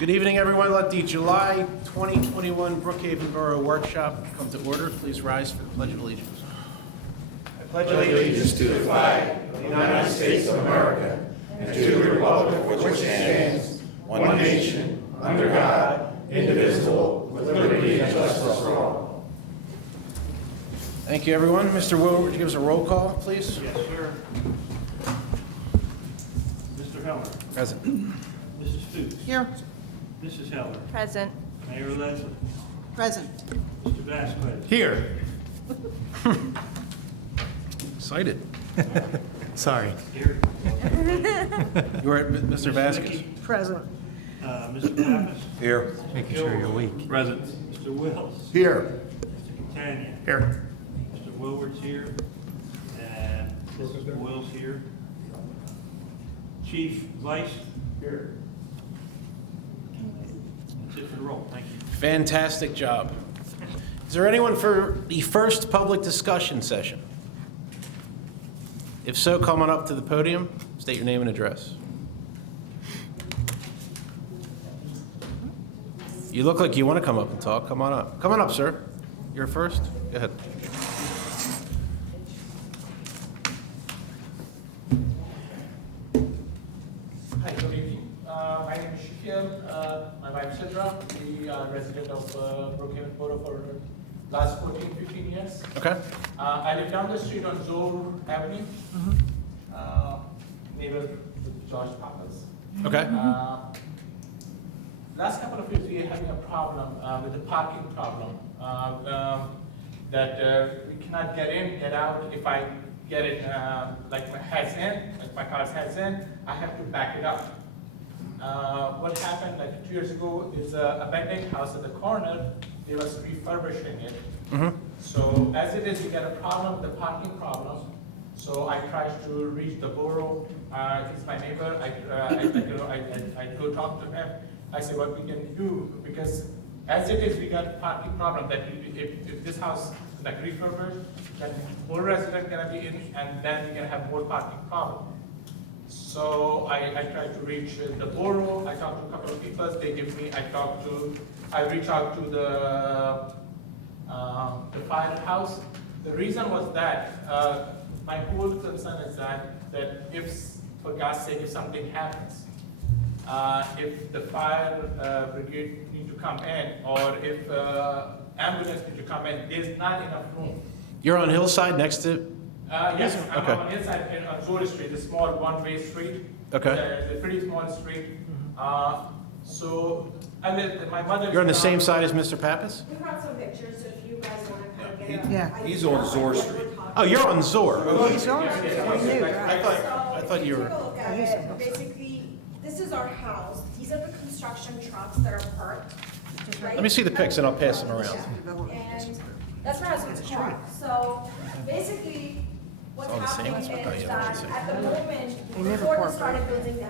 Good evening, everyone. Let the July 2021 Brookhaven Borough Workshop come to order. Please rise for the Pledge of Allegiance. I pledge allegiance to the flag of the United States of America and to the republic for which it stands, one nation, under God, indivisible, with liberty and justice for all. Thank you, everyone. Mr. Will, would you give us a roll call, please? Yes, sir. Mr. Heller. Present. Mrs. Fuchs. Here. Mrs. Heller. Present. Mayor Leslie. Present. Mr. Vasquez. Here. Excited. Sorry. Here. You are at Mr. Vasquez. Present. Mr. Pappas. Here. Making sure you're awake. Present. Mr. Wills. Here. Mr. Catania. Here. Mr. Wilward's here. And Mrs. Wills here. Chief Vice. Here. That's it for the roll. Thank you. Fantastic job. Is there anyone for the first public discussion session? If so, come on up to the podium, state your name and address. You look like you want to come up and talk. Come on up. Come on up, sir. You're first. Go ahead. Hi, good evening. My name is Shakil. My wife Sidra. We are resident of Brookhaven Borough for last 14, 15 years. Okay. I live down the street on Zoll Avenue, neighbor with George Pappas. Okay. Last couple of years, we are having a problem with the parking problem that we cannot get in, get out. If I get it like my head's in, like my car's head's in, I have to back it up. What happened like 2 years ago is a abandoned house at the corner. They was refurbishing it. So as it is, we got a problem, the parking problem. So I tried to reach the borough. He's my neighbor. I go talk to him. I say what we can do, because as it is, we got a parking problem that if this house like refurbished, then more residents gonna be in, and then we're gonna have more parking problem. So I tried to reach the borough. I talked to a couple of people. They give me. I reached out to the firehouse. The reason was that my whole concern is that if, for God's sake, if something happens, if the fire brigade need to come in, or if ambulance need to come in, there's not enough room. You're on Hillside next to? Yes, I'm Okay. on inside on Zola Street, the small one-way street. Okay. It's a pretty small street. So I live. My mother. You're on the same side as Mr. Pappas? We brought some pictures, so if you guys want to kind of get a. Yeah. He's on Zor Street. Oh, you're on Zor. Okay. He's on. I thought you were. Take a look at it. Basically, this is our house. These are the construction trucks that are parked. Right? Let me see the pics and I'll pass them around. And that's where I was parked. So basically, what's It's all the same? happening That's what I is thought that you at the moment, They never before park they started building the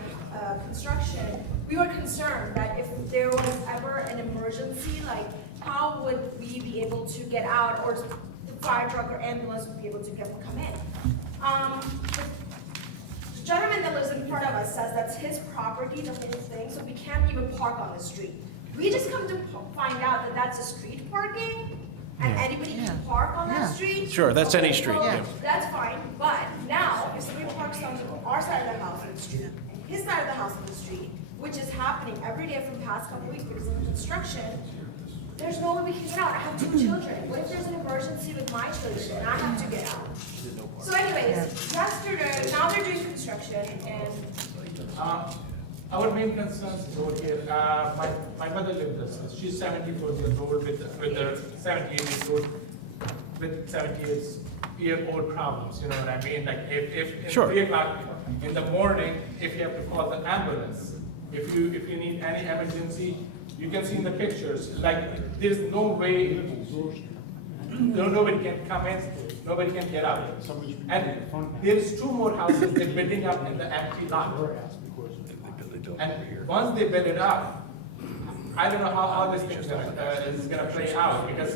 construction, we were concerned that if there was ever an emergency, like how would we be able to get out, or the fire truck or ambulance would be able to come in. The gentleman that lives in front of us says that's his property, the whole thing, so we can't even park on the street. We just come to find out that that's a street parking, and anybody can park on that street. Sure, that's any street, Well, yeah. That's fine, but now, if somebody parks on our side of the house on the street, and his side of the house on the street, which is happening every day for the past couple of weeks because of the construction, there's no way we can get out. I have 2 children. What if there's an emergency with my children and I have to get out? So anyways, yesterday, now they're doing construction, and Our main concerns is over here. My mother lived this. She's 74 years old with her 78 years old with 70-year-old problems. You know what I mean? Like if Sure. 3 o'clock in the morning, if you have to call the ambulance, if you need any emergency, you can see in the pictures. Like there's no way. Nobody can come in. Nobody can get out. And there's 2 more houses they're building up in the empty lot. And once they build it up, I don't know how this thing is gonna play out, because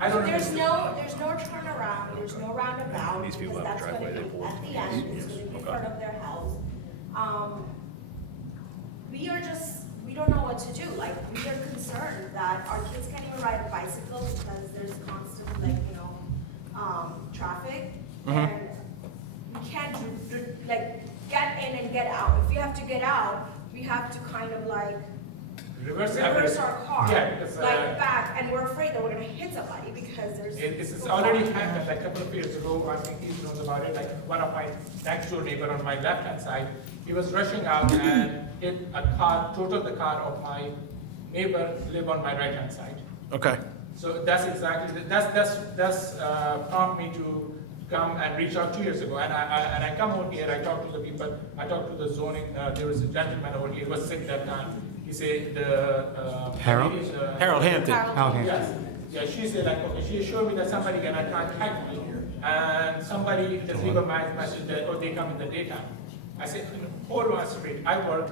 I don't know. there's no turnaround, there's no roundabout, because that's gonna be at the end, it's gonna be in front of their house. We are just get out. If we have to get out, we have to kind of like Reverse our car, Yeah, because, like back, and we're afraid that we're gonna hit somebody because there's. It's already happened, like a couple of years ago, I think he knows about it, like one of my next door neighbor on my left-hand side, he was rushing out and hit a car, totaled the car of my neighbor live on my right-hand side. Okay. So that's exactly, that's prompted me to come and reach out 2 years ago, and I come over here, I talk to the people, I talk to the zoning, there was a gentleman over here, he was sick that time, he said the. Harold? Harold Hampton. Okay. Yes, yeah, she said like, okay, she assured me that somebody gonna contact me, and somebody just leave a message that, oh, they come in the daytime. I said, hold on straight, I work,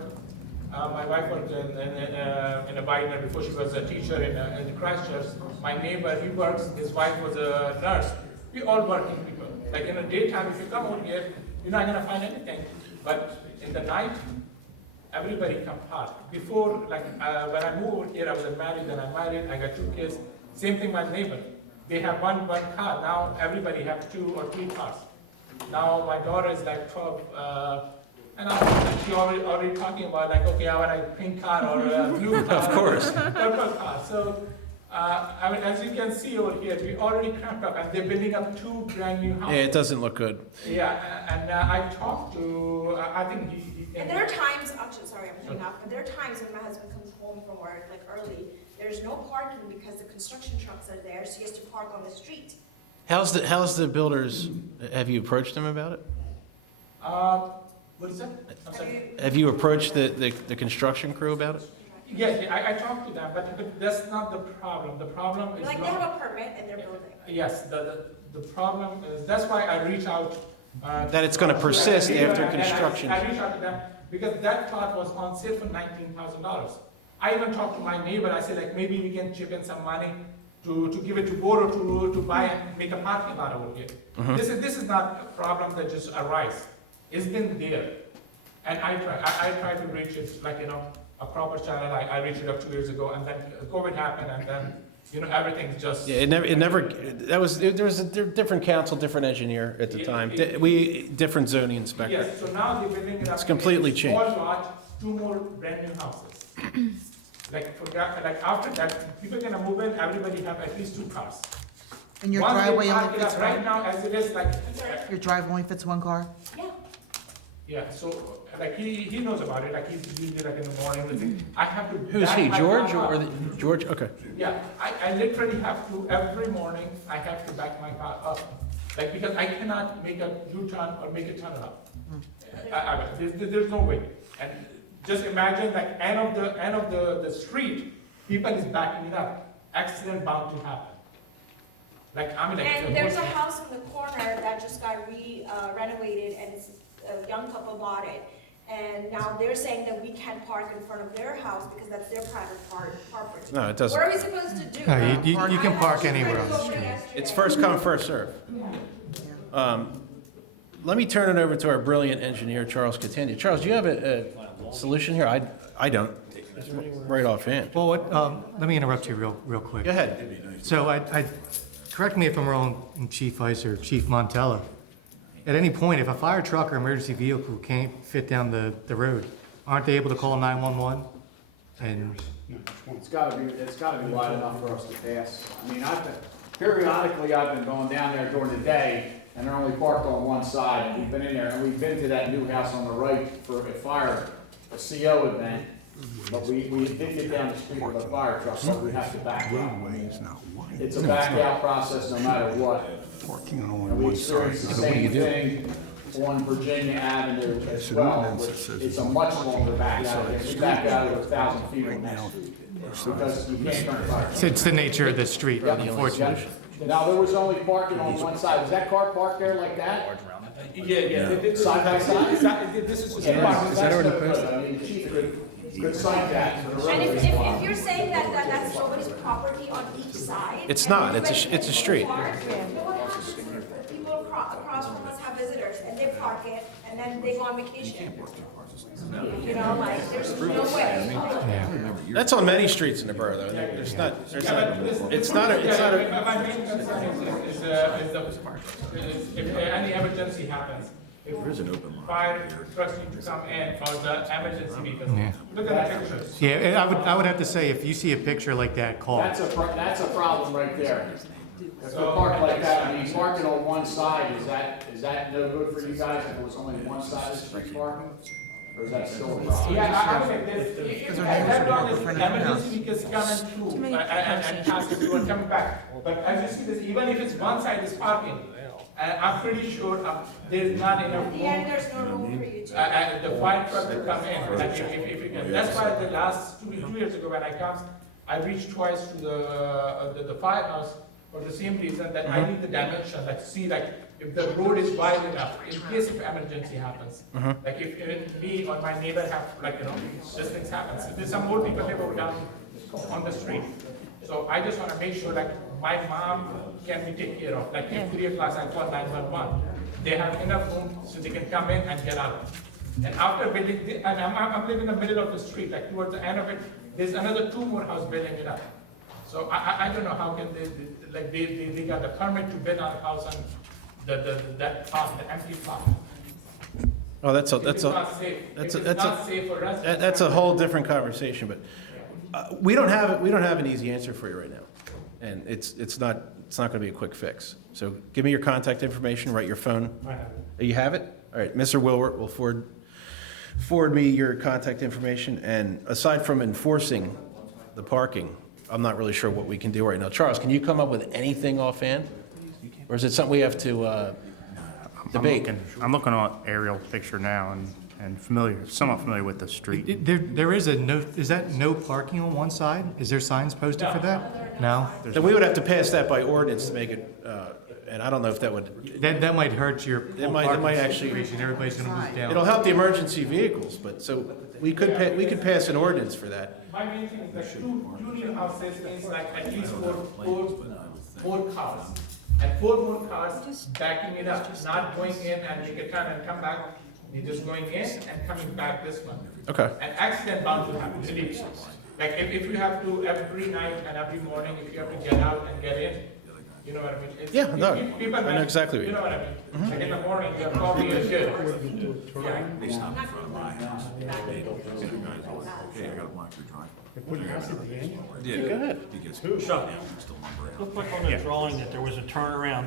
my wife worked in a Biden before she was a teacher in Christchurch. My neighbor, he works, his wife was a nurse. We all working people. Like in the daytime, if you come over here, you're not gonna find anything. But in the night, everybody come park. Before, like when I moved over here, I was married, then I married, I got 2 kids. Same thing my neighbor. They have one car. Now everybody have 2 or 3 cars. Now my daughter is like 12, and she already talking about like, okay, I want a pink car or a blue car. Of course. Purple car. So, I mean, as you can see over here, we already cramped up, and they're building up 2 brand new houses. Yeah, it doesn't look good. Yeah, and I talked to, I think he And there are times, actually, sorry, I'm cutting off, but there are times when my husband comes home from work, like early, there's no parking because the construction trucks are there, so he has to park on the street. How's the builders, have you approached them about it? what is that? I'm sorry. Have you approached the construction crew about it? Yes, I talked to them, but that's not the problem. The problem is Like, they not. have a permit and they're building. Yes, the problem is, that's why I reach out. That it's gonna persist after and construction. I reach out to them, because that plot was on sale for $19,000. I even talked to my neighbor, I said like, maybe we can chip in some money to give it to Borough to buy and make a parking lot over here. This is not a problem that just arise. It's been there. And I try to reach it, like, a proper channel. I reached it up 2 years ago, and then COVID happened, and then, everything's just. Yeah, there was a different council, different engineer at the time. Different zoning inspector. Yes, so now they're building it up. It's completely It's changed. Small lot, 2 more brand new houses. Like after that, people are gonna move in, everybody have at least 2 cars. And your Once they driveway park only it up, fits right one? now, as it is, like, Your driveway only fits one car? Yeah. yeah, so, like, he knows about it, like, he's usually like in the morning, I have to. Who's back he, my George, car or up. George? Okay. Yeah, I literally have to, every morning, I have to back my car up, like, because I cannot make a U-turn or make a turn up. There's no way. And just imagine, like, end of the street, people is backing it up, accident bound to happen. Like, I mean, like. And there's a house in the corner that just got renovated, and it's a young couple bought it. And now they're saying that we can't park in front of their house because that's their private property. No, it doesn't. What are we supposed to do? No, you I can had park two anywhere friends on the over street. yesterday. It's first come, first serve. Let me turn it over to our brilliant engineer, Charles Catania. Charles, do you have a solution here? I don't. Right offhand. Well, let me interrupt you real quick. Go ahead. So correct me if I'm wrong, Chief Ice or Chief Montella. At any point, if a fire truck or emergency vehicle can't fit down the road, aren't they able to call 911? And It's gotta be wide enough for us to pass. I mean, periodically, I've been going down there during the day, and they're only parked on one side. We've been in there, and we've been to that new house on the right for a CO event. But we did get down the street with a fire truck, so we have to back out. It's a back out process no matter what. And we experienced the same thing on Virginia Avenue as well, which it's a much longer back out. We back out at 1,000 feet on that street, because you can't turn a fire truck. it's the nature of the street, unfortunately. Now, there was only parking on one side. Was that car parked there like that? Yeah. Side by side? This is. Yeah, that's no good. I mean, the chief could cite that for the And road. if you're saying that that's nobody's property on each side. It's not. It's a street. What happens if people across from us have visitors and they park it and then they go on vacation? Like, there's no way. That's on many streets in the borough, though. It's not a, My main concern is if any emergency happens, There is an open line fire here. trucks need to come in or the emergency vehicles. Yeah. Look at the pictures. Yeah, and I would have to say, if you see a picture like that, call. That's a problem right there. If they park like that, I mean, parking on one side, is that no good for you guys if it was only one side of the street parking? Or is that still a problem? Yeah, I would say this, Because if our as neighbors long are as in front of your house. emergency vehicles coming through and passing through and coming back. But as you see this, even if it's one side is parking, I'm pretty sure there's not enough At the end, room. there's no room for you to. The fire truck will come in, like if you can. That's why the last 2 years ago when I come, I reached twice to the firehouse for the same reason that I need the dimension, like see like if the road is wide enough in case of emergency happens. Like if me or my neighbor have, like, this things happens. There's some more people live down on the street. So I just wanna make sure like my mom can be taken care of. Like if 3 o'clock I call 911, they have enough room so they can come in and get out. And after building, and I'm living in the middle of the street, like towards the end of it, there's another 2 more houses building it up. So I don't know how can they got the permit to build on a house on that plot, the empty plot. Oh, that's It's not safe. It's not safe for us. that's a whole different conversation, but we don't have an easy answer for you right now. And it's not gonna be a quick fix. So give me your contact information, write your phone. I have it. You have it? All right, Mr. Wilwert will forward me your contact information, and aside from enforcing the parking, I'm not really sure what we can do right now. Charles, can you come up with anything offhand? Or is it something we have to debate? I'm looking at aerial picture now and somewhat familiar with the street. There is is that no parking on one side? Is there signs posted for that? No? Then we would have to pass that by ordinance to make it, and I don't know if that would, That might hurt your whole might parking actually- situation. Everybody's gonna move it'll down. help the emergency vehicles, but, so we could pass an ordinance for that. My main thing is like two new houses means like at least four cars. And 4 more cars backing it up, not going in and make a turn and come back. You're just going in and coming back this one. Okay. An accident bound to happen, believe me. Like if you have to every night and every morning, if you have to get out and get in, you know what I mean? It's- Yeah, no, people I know exactly what You you know what I mean? Like in the morning, you're probably a kid. Yeah. They stopped in front of my house. They told the guys, okay, I gotta block your driveway. Yeah, go ahead. Because Chuck, still lumber out. looked like on the drawing that there was a turnaround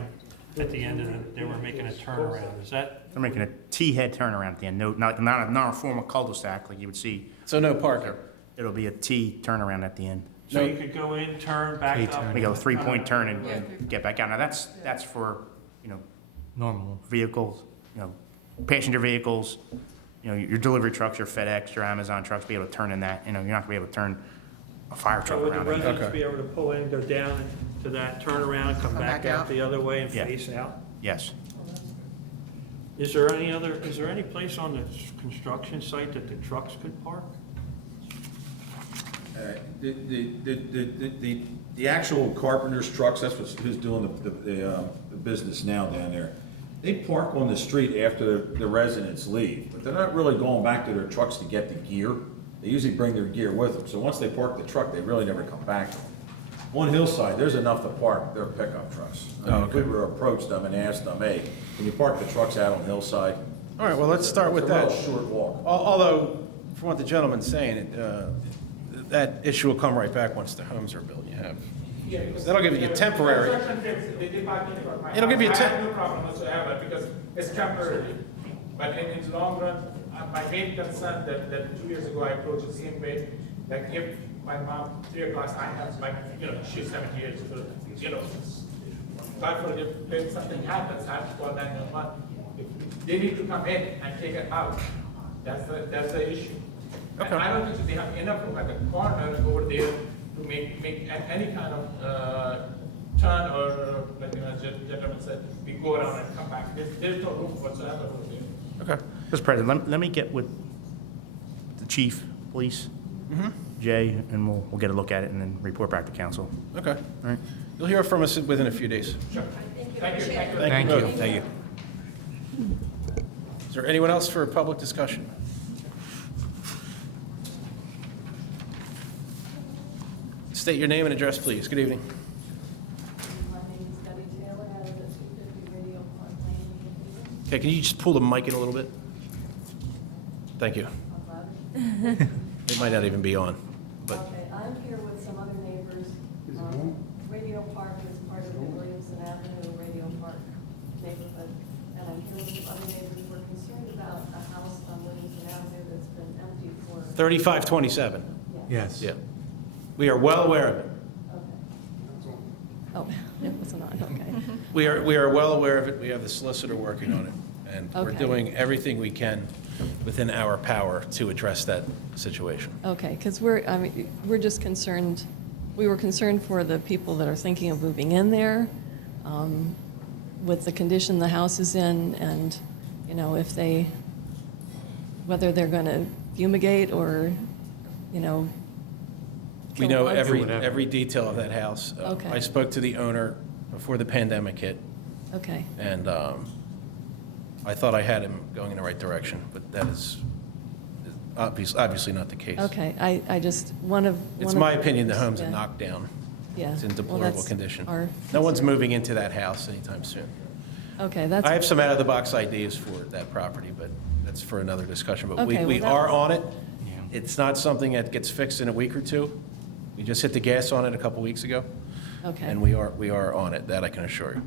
at the end, and they were making a turnaround. Is that, They're making a T-head turnaround at the end, not a formal cul-de-sac like you would see. So no parking. It'll be a T turnaround at the end. so you could go in, turn, back up? We go 3-point turn and get back out. Now, that's for, Normal. vehicles, passenger vehicles, your delivery trucks, your FedEx, your Amazon trucks, be able to turn in that, you're not gonna be able to turn a fire truck So would the around. residents be able to pull in, go down to that turnaround, come back back out out? the other way and Yeah. face out? Yes. Is there any place on the construction site that the trucks could park? The actual carpenter's trucks, that's who's doing the business now down there. They park on the street after the residents leave, but they're not really going back to their trucks to get the gear. They usually bring their gear with them, so once they park the truck, they really never come back to them. On Hillside, there's enough to park their pickup trucks. I mean, if we were approached them and asked them, hey, can you park the trucks out on Hillside? All right, well, let's start with that. It's a real short walk. Although, from what the gentleman's saying, that issue will come right back once the homes are built. You have, that'll give you temporary. Construction trips, they park in front of my It'll give you house. a I have no problem whatsoever because it's temporary. But in the long run, my main concern that 2 years ago I approached the same way, like if my mom, 3 o'clock, I have my, she's 70 years old, God forbid, if something happens, I have to call 911. If they need to come in and take it out, that's the issue. And Okay. I don't think they have enough room at the corner over there to make any kind of turn or, like, gentleman said, we go around and come back. There's no room whatsoever over there. Okay. Mr. President, let me get with the chief, police, Jay, and we'll get a look at it and then report back to council. Okay. All right? You'll hear from us within a few days. Thank you. Thank you. Thank you. Is there anyone else for public discussion? State your name and address, please. Good evening. My name is Debbie Taylor, I live at 250 Radio Park Lane. Okay, can you just pull the mic in a little bit? Thank you. It might not even be on, but Okay, I'm here with some other neighbors. Radio Park is part of the Williamson Avenue Radio Park neighborhood. And I'm here with some other neighbors. We're concerned about a house on Williamson Avenue that's been empty for. 3527, Yes. yeah. We are well aware of it. Okay. Oh, it wasn't on, okay. We are well aware of it. We have the solicitor working on it, and we're Okay. doing everything we can within our power to address that situation. Okay, because we're just concerned, we were concerned for the people that are thinking of moving in there, with the condition the house is in, and, you know, if they, whether they're going to fumigate or, you know, We kill know bugs. every detail of that house. Okay. I spoke to the owner before the pandemic hit, Okay, and I thought I had him going in the right direction, but that is obviously not the case. okay, I just, It's my opinion the home's a yeah. knockdown. Yeah. It's in Well, deplorable that's condition. our No one's concern. moving into that house anytime soon. Okay, that's. I have some out-of-the-box ideas for that property, but that's for another discussion. But Okay, we well, that are was- on it. It's not something that gets fixed in a week or two. We just hit the gas on it a couple weeks ago, Okay, and we are on it, that I can assure you.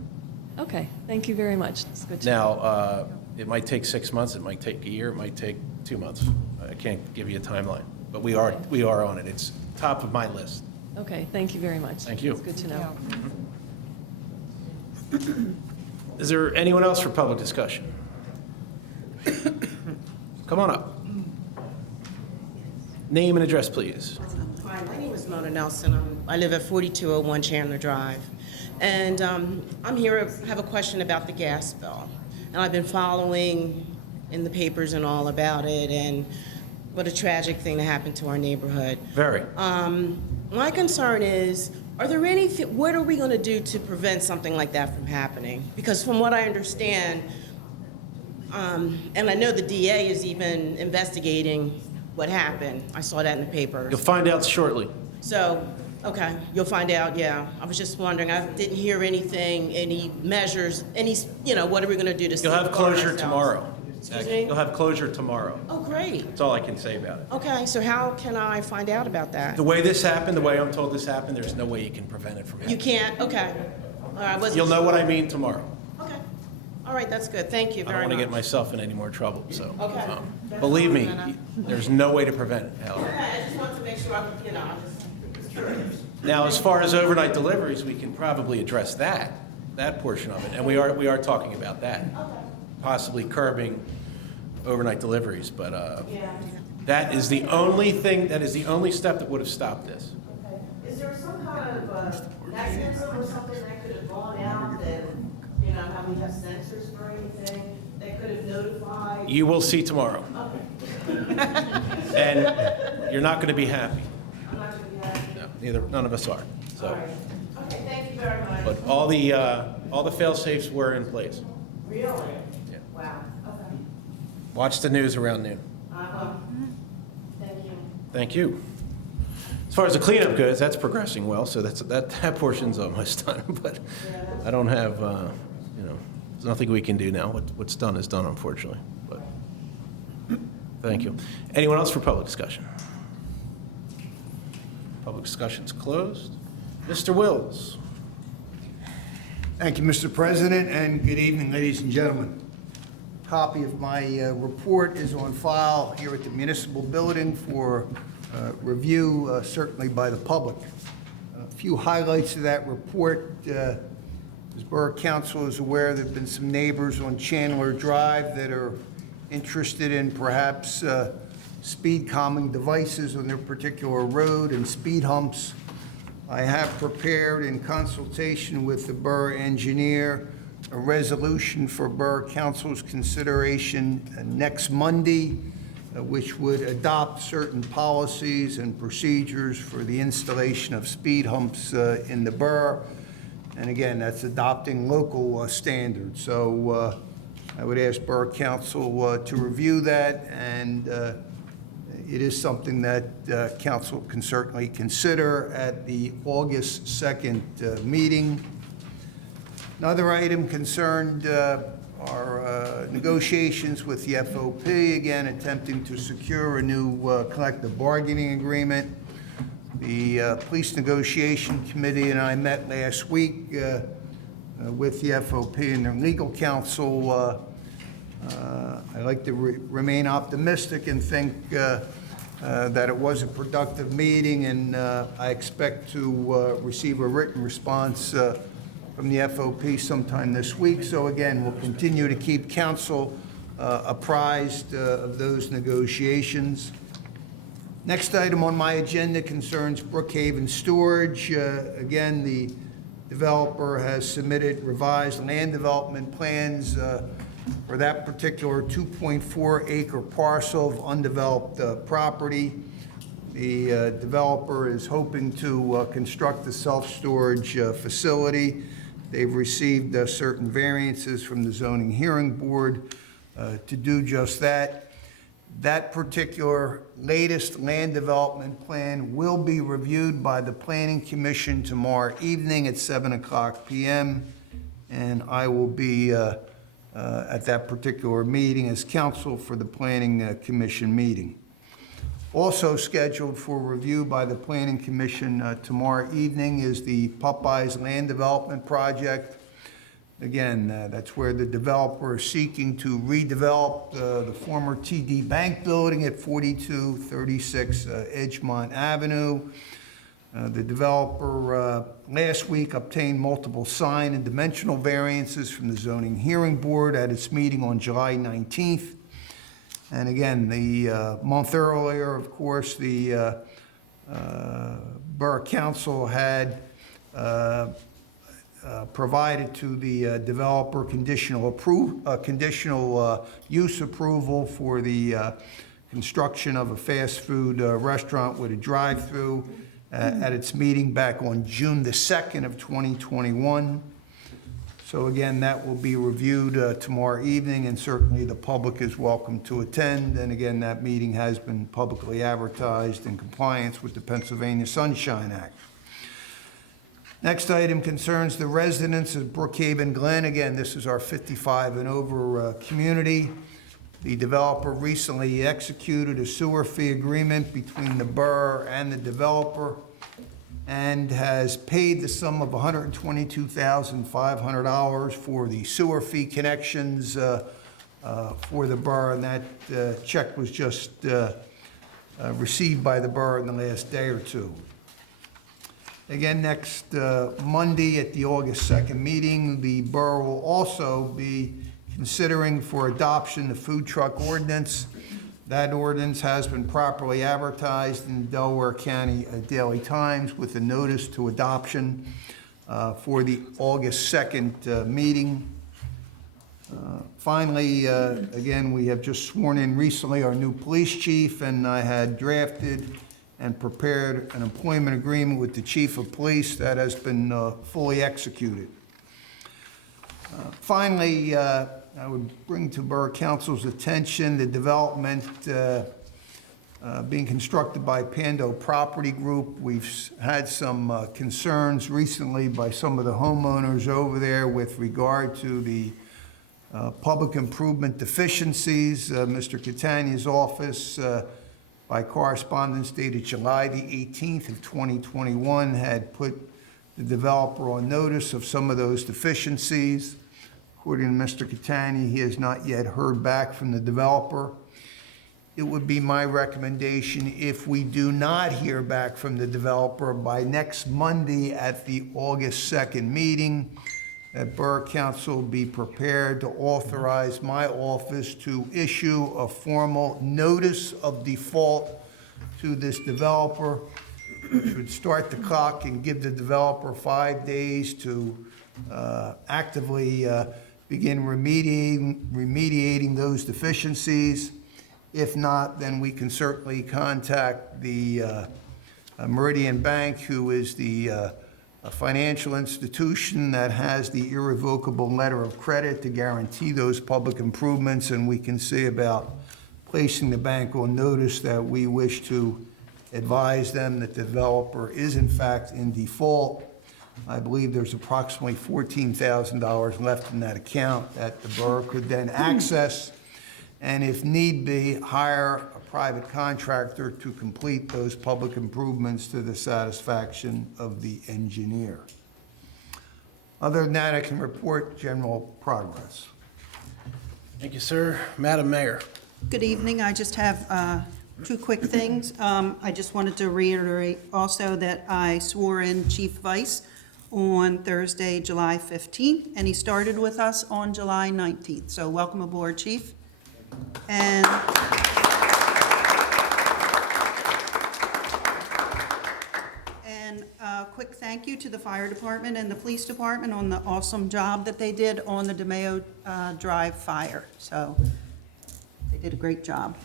okay, thank you very much. It's good to know. Now, it might take 6 months, it might take a year, it might take 2 months. I can't give you a timeline, but we are on it. It's top of my list. Okay, thank you very much. Thank you. It's good to know. Is there anyone else for public discussion? Come on up. Name and address, please. Hi, my name is Mona Nelson. I live at 4201 Chandler Drive. And I'm here, I have a question about the gas bill. And I've been following in the papers and all about it, and what a tragic thing that happened to our neighborhood. Very. My concern is, what are we going to do to prevent something like that from happening? Because from what I understand, and I know the DA is even investigating what happened. I saw that in the papers. You'll find out shortly. So, okay, you'll find out, yeah. I was just wondering, I didn't hear anything, any measures, what are we gonna do to You'll have safeguard closure ourselves? tomorrow. Excuse me? You'll have closure tomorrow. Oh, great. That's all I can say about it. Okay, so how can I find out about that? The way this happened, the way I'm told this happened, there's no way you can prevent it from You happening. can't, okay. All right, I wasn't You'll know sure. what I mean tomorrow. Okay. All right, that's good. Thank you I don't very want to much. get myself in any more trouble, so. Okay. Believe me, there's no way to prevent it, Howard. Okay, I just wanted to make sure, I'm just curious. Now, as far as overnight deliveries, we can probably address that portion of it, and we are talking about that. Possibly curbing overnight deliveries, but Yeah. that is the only step that would have stopped this. Okay. Is there some kind of mechanism or something that could have gone out that, how we have sensors for anything, that could have notified? You will see tomorrow, Okay. and you're not going to be happy. I'm not gonna be happy. No, none of us are. All So, right. Okay, thank you very much. but all the fail-safes were in place. Really? Yeah. Wow, okay. Watch the news around noon. Uh-huh. Thank you. Thank you. As far as the cleanup goes, that's progressing well, so that portion's almost done, but I don't have, there's nothing we can do now. What's done is done, unfortunately, but thank you. Anyone else for public discussion? Public discussion's closed. Mr. Wills. Thank you, Mr. President, and good evening, ladies and gentlemen. Copy of my report is on file here at the municipal building for review, certainly by the public. A few highlights of that report. As Borough Council is aware, there have been some neighbors on Chandler Drive that are interested in perhaps speed calming devices on their particular road and speed humps. I have prepared, in consultation with the borough engineer, a resolution for Borough Council's consideration next Monday, which would adopt certain policies and procedures for the installation of speed humps in the borough. And again, that's adopting local standards. So I would ask Borough Council to review that, and it is something that council can certainly consider at the August 2nd meeting. Another item concerned negotiations with the FOP, again attempting to secure a new collective bargaining agreement. The Police Negotiation Committee and I met last week with the FOP and their legal counsel. I like to remain optimistic and think that it was a productive meeting, and I expect to receive a written response from the FOP sometime this week. So again, we'll continue to keep council apprised of those negotiations. Next item on my agenda concerns Brookhaven Storage. Again, the developer has submitted revised land development plans for that particular 2.4 acre parcel of undeveloped property. The developer is hoping to construct a self-storage facility. They've received certain variances from the zoning hearing board to do just that. That particular latest land development plan will be reviewed by the Planning Commission tomorrow evening at 7:00 p.m. And I will be at that particular meeting as counsel for the Planning Commission meeting. Also scheduled for review by the Planning Commission tomorrow evening is the Popeyes Land Development Project. Again, that's where the developer is seeking to redevelop the former TD Bank building at 4236 Edgemont Avenue. The developer last week obtained multiple sign and dimensional variances from the zoning hearing board at its meeting on July 19th. And again, the month earlier, of course, the Borough Council had provided to the developer conditional use approval for the construction of a fast food restaurant with a drive-through at its meeting back on June the 2nd of 2021. So again, that will be reviewed tomorrow evening, and certainly the public is welcome to attend. And again, that meeting has been publicly advertised in compliance with the Pennsylvania Sunshine Act. Next item concerns the residents of Brookhaven Glen. Again, this is our 55 and over community. The developer recently executed a sewer fee agreement between the borough and the developer and has paid the sum of $122,500 for the sewer fee connections for the borough, and that check was just received by the borough in the last day or two. Again, next Monday at the August 2nd meeting, the borough will also be considering for adoption the food truck ordinance. That ordinance has been properly advertised in the Delaware County Daily Times with a notice to adoption for the August 2nd meeting. Finally, again, we have just sworn in recently our new police chief, and I had drafted and prepared an employment agreement with the chief of police that has been fully executed. Finally, I would bring to Borough Council's attention the development being constructed by Pando Property Group. We've had some concerns recently by some of the homeowners over there with regard to the public improvement deficiencies. Mr. Catania's office, by correspondence dated July the 18th of 2021, had put the developer on notice of some of those deficiencies. According to Mr. Catania, he has not yet heard back from the developer. It would be my recommendation, if we do not hear back from the developer by next Monday at the August 2nd meeting, that Borough Council be prepared to authorize my office to issue a formal notice of default to this developer, which would start the clock and give the developer 5 days to actively begin remediating those deficiencies. If not, then we can certainly contact the Meridian Bank, who is the financial institution that has the irrevocable letter of credit to guarantee those public improvements, and we can see about placing the bank on notice that we wish to advise them that the developer is in fact in default. I believe there's approximately $14,000 left in that account that the borough could then access, and if need be, hire a private contractor to complete those public improvements to the satisfaction of the engineer. Other than that, I can report general progress. Thank you, sir. Madam Mayor. Good evening. I just have two quick things. I just wanted to reiterate also that I swore in Chief Vice on Thursday, July 15th, and he started with us on July 19th. So welcome aboard, Chief. And a quick thank you to the fire department and the police department on the awesome job that they did on the DeMayo Drive fire. So they did a great job.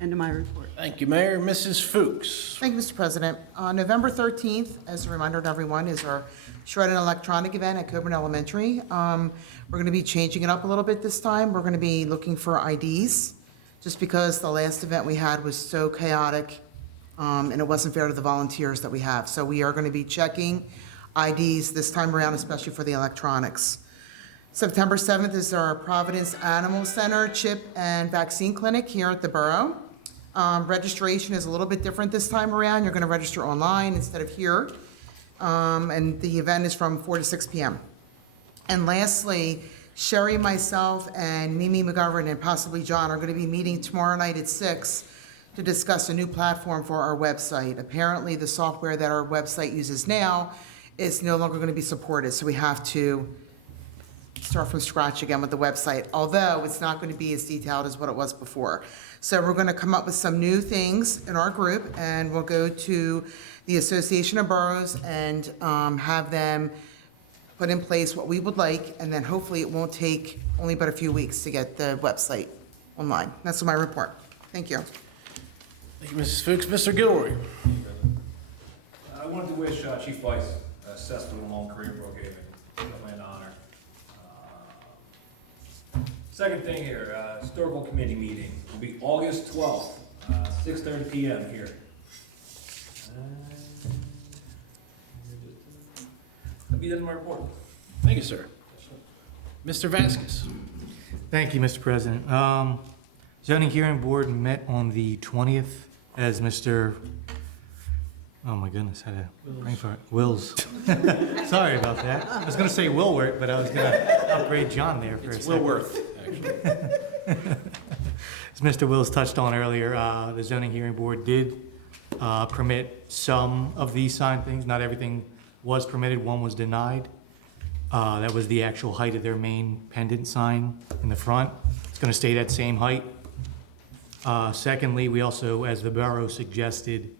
End of my report. Thank you, Mayor. Mrs. Fuchs. Thank you, Mr. President. November 13th, as a reminder to everyone, is our Shredded Electronic event at Coburn Elementary. We're going to be changing it up a little bit this time. We're going to be looking for IDs, just because the last event we had was so chaotic, and it wasn't fair to the volunteers that we have. So we are going to be checking IDs this time around, especially for the electronics. September 7th is our Providence Animal Center Chip and Vaccine Clinic here at the Borough. Registration is a little bit different this time around. You're going to register online instead of here. And the event is from 4 to 6 p.m. And lastly, Sherry, myself, and Mimi McGovern, and possibly John are going to be meeting tomorrow night at 6 to discuss a new platform for our website. Apparently, the software that our website uses now is no longer going to be supported, so we have to start from scratch again with the website, although it's not going to be as detailed as what it was before. So we're going to come up with some new things in our group, and we'll go to the Association of Boroughs and have them put in place what we would like, and then hopefully it won't take only but a few weeks to get the website online. That's my report. Thank you. Thank you, Mrs. Fuchs. Mr. Gilroy. I wanted to wish Chief Vice a successful and long career in Brookhaven. Definitely an honor. Second thing here, Historical Committee meeting will be August 12th, 6:30 p.m. here. That'll be the end of my report. Thank you, sir. Mr. Vasquez. Thank you, Mr. President. Zoning Hearing Board met on the 20th as Mr., oh my goodness, had a brain fart. Wills. Sorry about that. I was going to say Wilworth, but I was going to upgrade John there for a second. Wilworth, actually. As Mr. Wills touched on earlier, the Zoning Hearing Board did permit some of these sign things. Not everything was permitted. One was denied. That was the actual height of their main pendant sign in the front. It's going to stay that same height. Secondly, we also, as the borough suggested,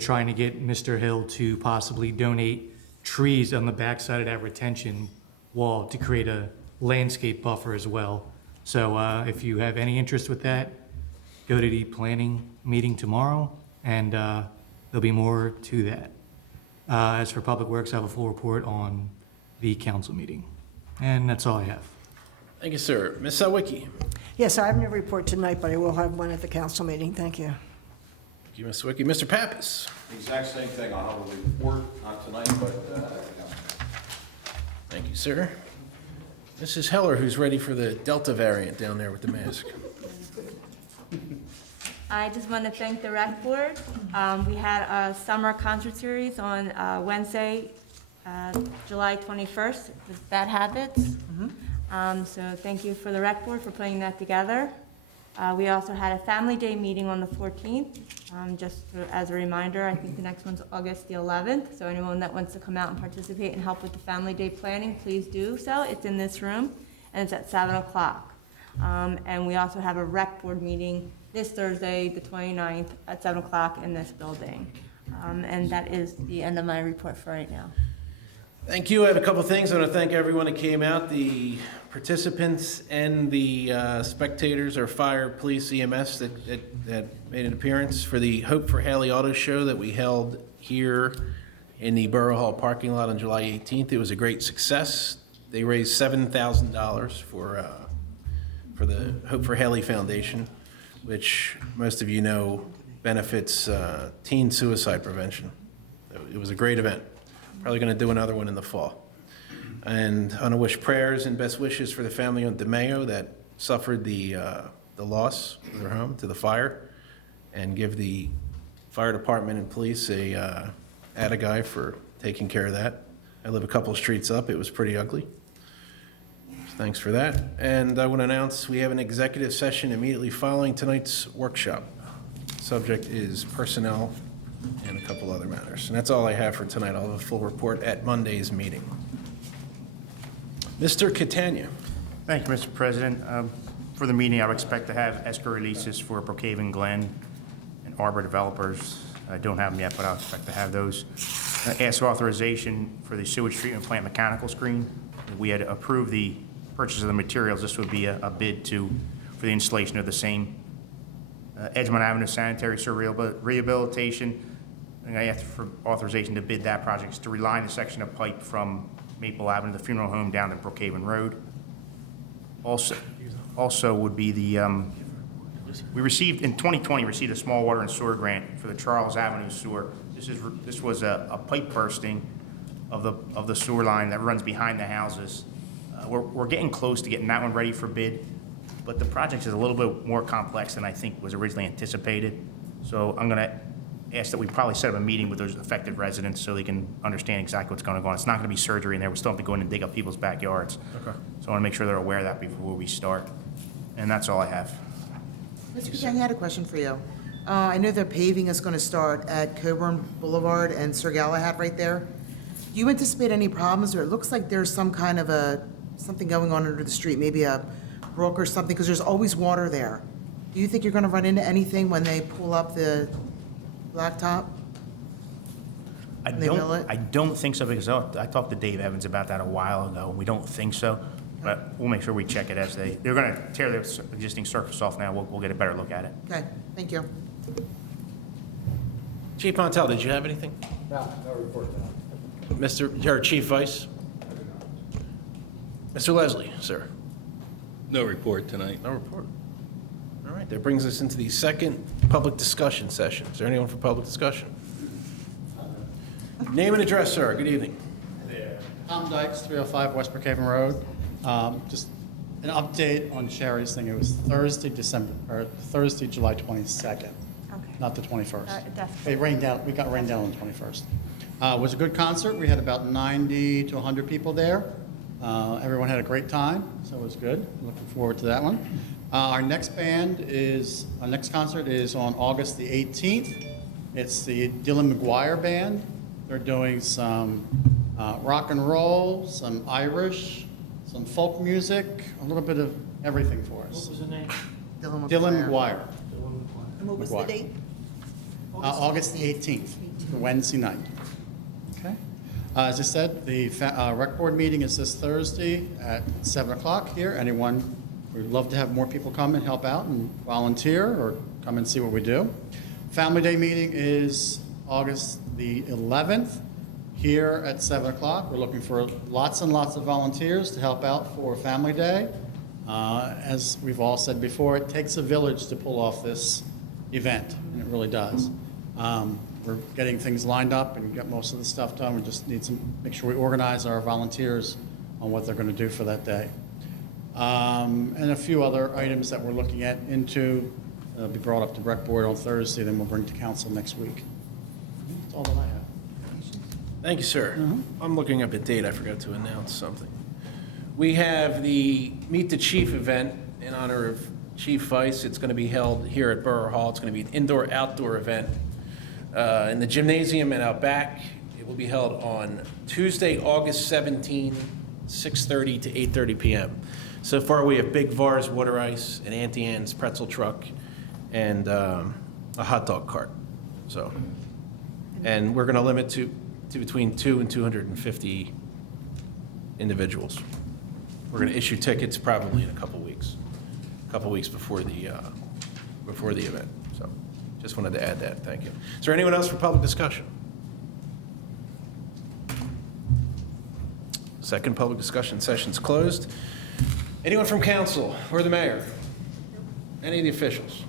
trying to get Mr. Hill to possibly donate trees on the backside of that retention wall to create a landscape buffer as well. So if you have any interest with that, go to the planning meeting tomorrow, and there'll be more to that. As for Public Works, I have a full report on the council meeting. And that's all I have. Thank you, sir. Ms. Sawicki. Yes, I have no report tonight, but I will have one at the council meeting. Thank you. Thank you, Ms. Sawicki. Mr. Pappas. The exact same thing, I'll have a report, not tonight, but, Thank you, sir. Mrs. Heller, who's ready for the Delta variant down there with the mask. I just want to thank the rec board. We had a summer concert series on Wednesday, July 21st, with Bad Habits. So thank you for the rec board for putting that together. We also had a family day meeting on the 14th. As a reminder, I think the next one's August the 11th. So anyone that wants to come out and participate and help with the family day planning, please do so. It's in this room, and it's at 7 o'clock. And we also have a rec board meeting this Thursday, the 29th, at 7 o'clock in this building. And that is the end of my report for right now. Thank you. I have a couple things. I want to thank everyone that came out, the participants and the spectators or fire, police, EMS that made an appearance for the Hope for Haley Auto Show that we held here in the Borough Hall parking lot on July 18th. It was a great success. They raised $7,000 for the Hope for Haley Foundation, which most of you know benefits teen suicide prevention. It was a great event. Probably going to do another one in the fall. And I want to wish prayers and best wishes for the family on DeMayo that suffered the loss of their home to the fire, and give the fire department and police a guy for taking care of that. I live a couple of streets up. It was pretty ugly. Thanks for that. And I want to announce we have an executive session immediately following tonight's workshop. Subject is personnel and a couple other matters. And that's all I have for tonight. I'll have a full report at Monday's meeting. Mr. Catania. Thank you, Mr. President. For the meeting, I would expect to have escrow releases for Brookhaven, Glen, and Arbor developers. I don't have them yet, but I'll expect to have those. Ask authorization for the sewage treatment plant mechanical screen. We had approved the purchase of the materials. This would be a bid for the installation of the same. Edgemont Avenue sanitary sewer rehabilitation. And I asked for authorization to bid that project, is to reline the section of pipe from Maple Avenue, the funeral home, down to Brookhaven Road. Also would be the, we received, in 2020, received a small water and sewer grant for the Charles Avenue sewer. This was a pipe bursting of the sewer line that runs behind the houses. We're getting close to getting that one ready for bid, but the project is a little bit more complex than I think was originally anticipated. So I'm gonna ask that we probably set up a meeting with those affected residents so they can understand exactly what's going to go on. It's not gonna be surgery in there. We still have to go in and dig up people's backyards. Okay. So I wanna make sure they're aware of that before we start. And that's all I have. Mr. Catania, I had a question for you. I know the paving is going to start at Coburn Boulevard and Sir Galahad right there. Do you anticipate any problems, or it looks like there's some kind of something going on under the street, maybe a brook or something, because there's always water there. Do you think you're going to run into anything when they pull up the blacktop? I don't think so, because I talked to Dave Evans about that a while ago. We don't think so, but we'll make sure we check it as they're going to tear the existing surface off now. We'll get a better look at it. Okay, thank you. Chief Montel, did you have anything? No report Or Chief Vice? Mr. Leslie, sir? No report tonight. No report. All right, that brings us into the second public discussion session. Is there anyone for public discussion? Name and address, sir. Good evening. Tom Dykes, 305 West Brookhaven Road. Just an update on Sherry's thing. It was Thursday, July 22nd, not the 21st. It rained out. We got rained down on the 21st. It was a good concert. We had about 90 to 100 people there. Everyone had a great time, so it was good. Looking forward to that one. Our next concert is on August the 18th. It's the Dylan McGuire Band. They're doing some rock and roll, some Irish, some folk music, a little bit of everything for us. What was the name? Dylan McGuire. And what was the date? August the 18th, the Wednesday night. Okay. As I said, the rec board meeting is this Thursday at 7 o'clock here. Anyone, we'd love to have more people come and help out and volunteer or come and see what we do. Family Day meeting is August the 11th here at 7 o'clock. We're looking for lots and lots of volunteers to help out for Family Day. As we've all said before, it takes a village to pull off this event, and it really does. We're getting things lined up and get most of the stuff done. We just need to make sure we organize our volunteers on what they're going to do for that day. And a few other items that we're looking at into be brought up to rec board on Thursday, then we'll bring to council next week. That's all that I have. Thank you, sir. I'm looking up a date. I forgot to announce something. We have the Meet the Chief event in honor of Chief Vice. It's going to be held here at Borough Hall. It's going to be an indoor-outdoor event in the gymnasium and out back. It will be held on Tuesday, August 17, 6:30 to 8:30 p.m. So far, we have Big Vars water ice, an Auntie Anne's pretzel truck, and a hot dog cart. So, and we're going to limit to between 2 and 250 individuals. We're going to issue tickets probably in a couple weeks before the event. So, just wanted to add that. Thank you. Is there anyone else for public discussion? Second public discussion session's closed. Anyone from council or the mayor? Any of the officials?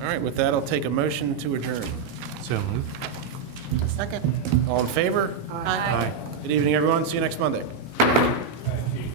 All right, with that, I'll take a motion to adjourn. So moved. Second. All in favor? Aye. Good evening, everyone. See you next Monday.